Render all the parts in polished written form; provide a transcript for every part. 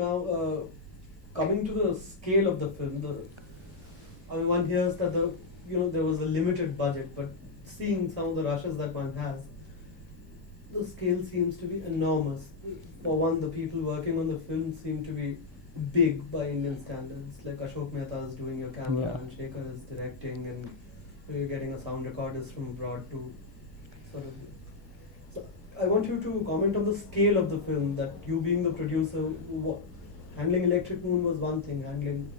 Now, coming to the scale of the film, one hears that there was a limited budget, but seeing some of the rushes that one has, the scale seems to be enormous. For one, the people working on the film seem to be big by Indian standards. Like Ashok Mehta is doing your camera, Yeah. and Shekhar is directing, and you're getting a sound recordist from abroad to sort of. So I want you to comment on the scale of the film. That you being the producer, handling Electric Moon was one thing. Handling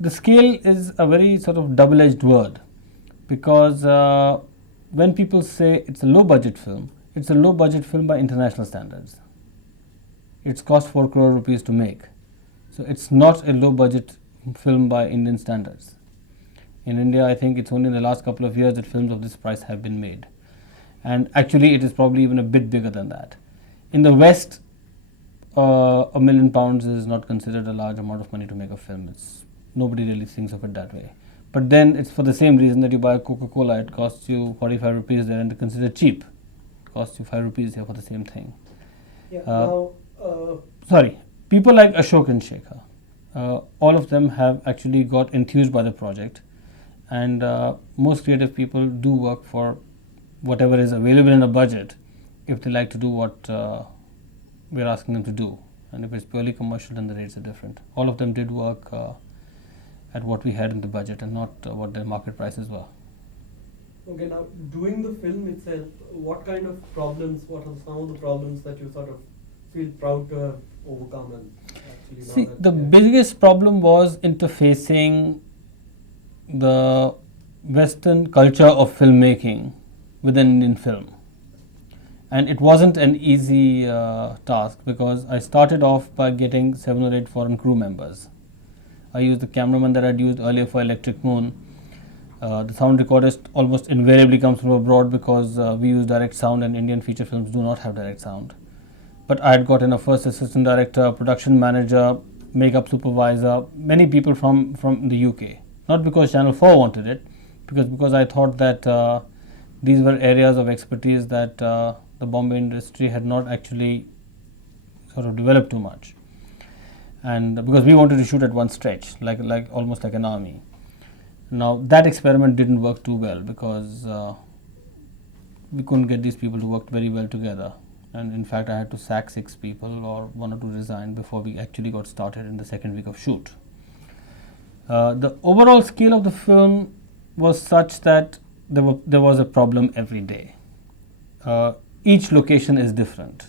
The scale is a very sort of double-edged word, because when people say it's a low-budget film, it's a low-budget film by international standards. It's cost 4 crore rupees to make, so it's not a low-budget film by Indian standards. In India, I think it's only in the last couple of years that films of this price have been made, and actually it is probably even a bit bigger than that. In the West, £1 million is not considered a large amount of money to make a film. Nobody really thinks of it that way. But then it's for the same reason that you buy a Coca-Cola, it costs you 45 rupees there and they consider cheap. It costs you 5 rupees here for the same thing. Yeah. Sorry, people like Ashok and Shekhar, all of them have actually got enthused by the project, and most creative people do work for whatever is available in a budget if they like to do what we're asking them to do. And if it's purely commercial, then the rates are different. All of them did work at what we had in the budget and not what their market prices were. Okay, now doing the film itself, what kind of problems, what are some of the problems that you sort of feel proud to have overcome? And actually now See, that the biggest problem was interfacing the Western culture of filmmaking with an Indian film. And it wasn't an easy task, because I started off by getting 7 or 8 foreign crew members. I used the cameraman that I'd used earlier for Electric Moon. The sound recordist almost invariably comes from abroad, because we use direct sound and Indian feature films do not have direct sound. But I had gotten a first assistant director, production manager, makeup supervisor, many people from the UK. Not because Channel 4 wanted it, because I thought that these were areas of expertise that the Bombay industry had not actually sort of developed too much. And because we wanted to shoot at one stretch, like almost like an army. Now that experiment didn't work too well, because we couldn't get these people to work very well together. And in fact, I had to sack 6 people, or 1 or 2 resigned before we actually got started in the second week of shoot. The overall scale of the film was such that there was a problem every day. Each location is different.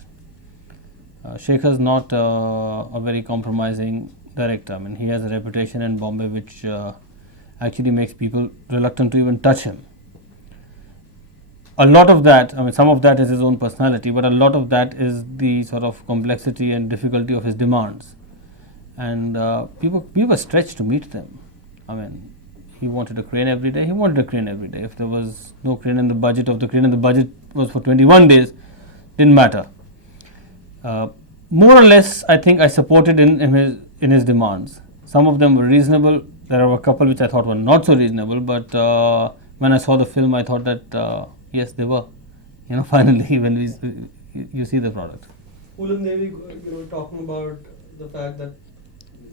Shekhar is not a very compromising director. I mean, he has a reputation in Bombay which actually makes people reluctant to even touch him. A lot of that, I mean, some of that is his own personality, but a lot of that is the sort of complexity and difficulty of his demands. And we were stretched to meet them. I mean, he wanted a crane every day, he wanted a crane every day. If there was no crane in the budget of the crane and the budget was for 21 days, didn't matter. More or less, I think I supported in his demands. Some of them were reasonable. There were a couple which I thought were not so reasonable, but when I saw the film, I thought that yes, they were. Finally, when you see the product. Phul and Devi, talking about the fact that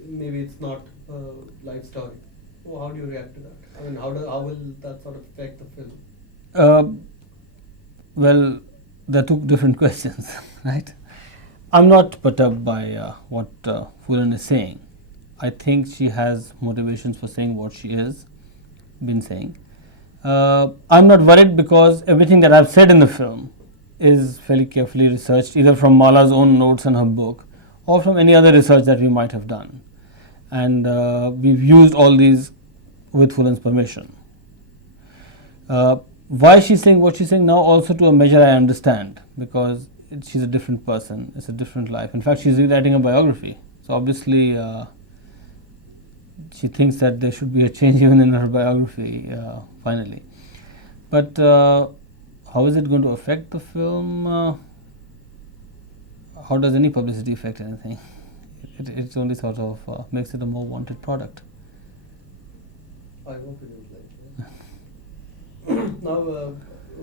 maybe it's not a life story. Well, how do you react to that? I mean, how will that sort of affect the film? Well, there are 2 different questions, right? I'm not perturbed by what Poolan is saying. I think she has motivations for saying what she has been saying. I'm not worried, because everything that I've said in the film is fairly carefully researched, either from Mala's own notes in her book or from any other research that we might have done. And we've used all these with Poolan's permission. Why she's saying what she's saying now, also to a measure I understand, because she's a different person, it's a different life. In fact, she's rewriting a biography, so obviously she thinks that there should be a change even in her biography finally. But how is it going to affect the film? How does any publicity affect anything? It only sort of makes it a more wanted product. I hope it is like that. Now,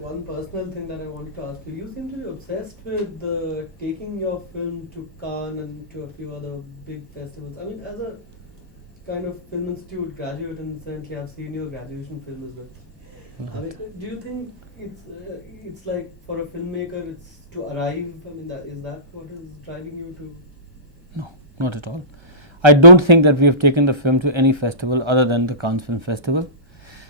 one personal thing that I wanted to ask you. You seem to be obsessed with taking your film to Cannes and to a few other big festivals. I mean, as a kind of film institute graduate, and certainly I've seen your graduation film as well. I mean, do you think it's like for a filmmaker, it's to arrive? I mean, is that what is driving you to? No, not at all. I don't think that we have taken the film to any festival other than the Cannes Film Festival.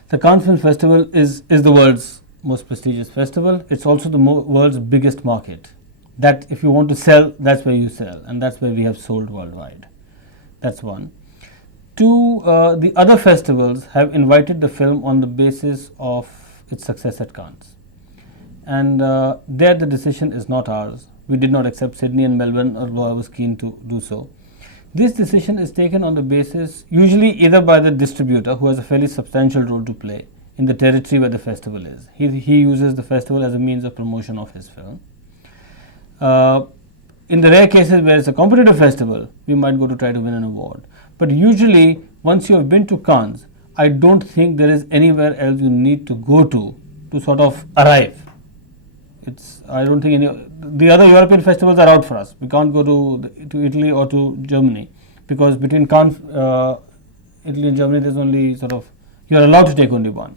The Cannes Film Festival is the world's most prestigious festival. It's also the world's biggest market. That if you want to sell, that's where you sell, and that's where we have sold worldwide. That's one. Two, the other festivals have invited the film on the basis of its success at Cannes. And there the decision is not ours. We did not accept Sydney and Melbourne, although I was keen to do so. This decision is taken on the basis, usually either by the distributor, who has a fairly substantial role to play in the territory where the festival is. He uses the festival as a means of promotion of his film. In the rare cases where it's a competitive festival, we might go to try to win an award. But usually, once you have been to Cannes, I don't think there is anywhere else you need to go to sort of arrive. I don't think the other European festivals are out for us. We can't go to Italy or to Germany, because between Cannes, Italy and Germany, there's only you are allowed to take only one.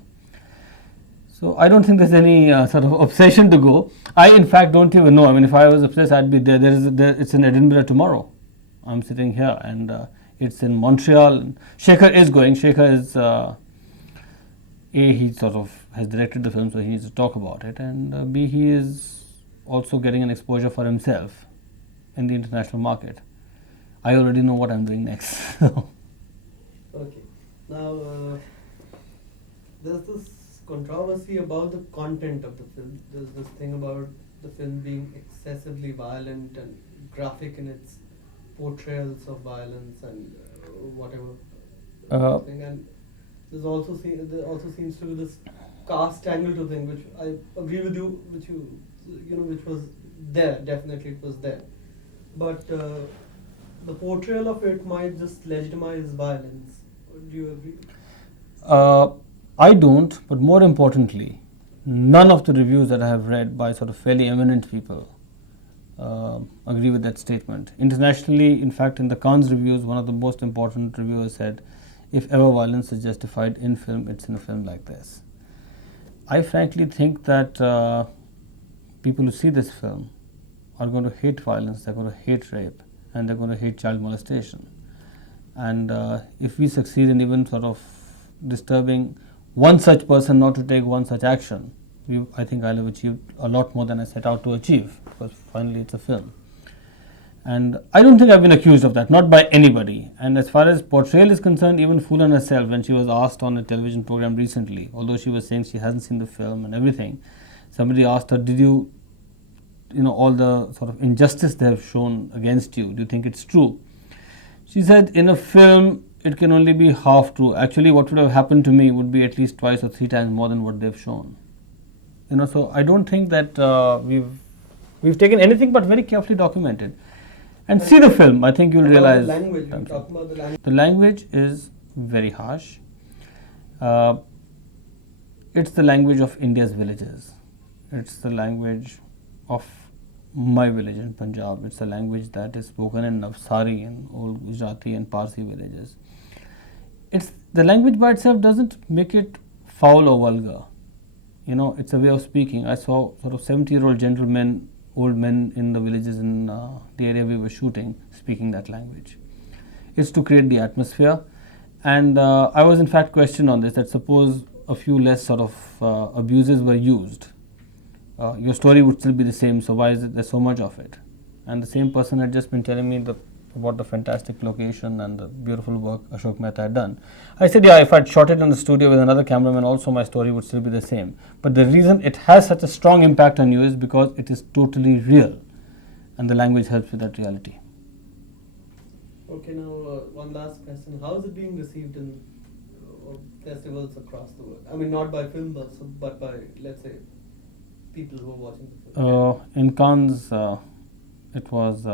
So I don't think there's any sort of obsession to go. I in fact don't even know. I mean, if I was obsessed, I'd be there. It's in Edinburgh tomorrow. I'm sitting here, and it's in Montreal. Shekhar is going. Shekhar is he sort of has directed the film, so he needs to talk about it, and B, he is also getting an exposure for himself in the international market. I already know what I'm doing next. Okay. Now, there's this controversy about the content of the film. There's this thing about the film being excessively violent and graphic in its portrayals of violence and whatever thing. And there also seems to be this caste angle to thing, which I agree with you, which was there. Definitely, it was there. But the portrayal of it might just legitimize violence. Do you agree? I don't, but more importantly, none of the reviews that I have read by sort of fairly eminent people agree with that statement. Internationally, in fact, in the Cannes reviews, one of the most important reviewers said, if ever violence is justified in film, it's in a film like this. I frankly think that people who see this film are going to hate violence, they're going to hate rape, and they're going to hate child molestation. And if we succeed in even sort of disturbing one such person not to take one such action, I think I'll have achieved a lot more than I set out to achieve, because finally it's a film. And I don't think I've been accused of that, not by anybody. And as far as portrayal is concerned, even Phoolan herself, when she was asked on a television program recently, although she was saying she hasn't seen the film and everything, somebody asked her, did you all the sort of injustice they have shown against you, do you think it's true? She said, in a film, it can only be half true. Actually, what would have happened to me would be at least twice or three times more than what they've shown. So I don't think that we've taken anything but very carefully documented. And see the film, I think you'll realize. The language, you're talking about the language. The language is very harsh. It's the language of India's villages. It's the language of my village in Punjab. It's a language that is spoken in Navsari and old Gujarati and Parsi villages. The language by itself doesn't make it foul or vulgar. It's a way of speaking. I saw sort of 70-year-old gentlemen, old men in the villages in the area we were shooting, speaking that language. It's to create the atmosphere. And I was in fact questioned on this, that suppose a few less sort of abuses were used, your story would still be the same, so why is there so much of it? And the same person had just been telling me about the fantastic location and the beautiful work Ashok Mehta had done. I said, yeah, if I'd shot it in the studio with another cameraman also, my story would still be the same. But the reason it has such a strong impact on you is because it is totally real, and the language helps with that reality. Okay, now one last question. How is it being received in festivals across the world? I mean, not by film buffs, but by, let's say, people who are watching the film. In Cannes, it was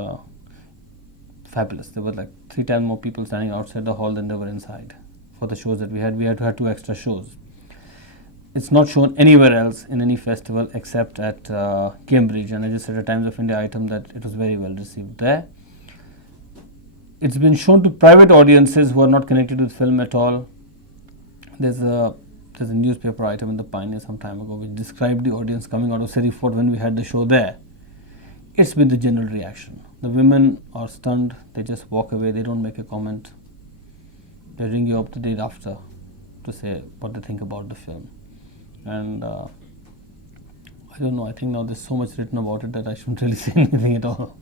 fabulous. There were like 3 times more people standing outside the hall than there were inside for the shows that we had. We had to have 2 extra shows. it's not shown anywhere else in any festival except at Cambridge, and I just said a Times of India item that it was very well received there. It's been shown to private audiences who are not connected with film at all. There's a newspaper item in the Pioneer some time ago which described the audience coming out of City Fort when we had the show there. It's been the general reaction. The women are stunned, they just walk away, they don't make a comment. They ring you up the day after to say what they think about the film. And I don't know, I think now there's so much written about it that I shouldn't really say anything at all.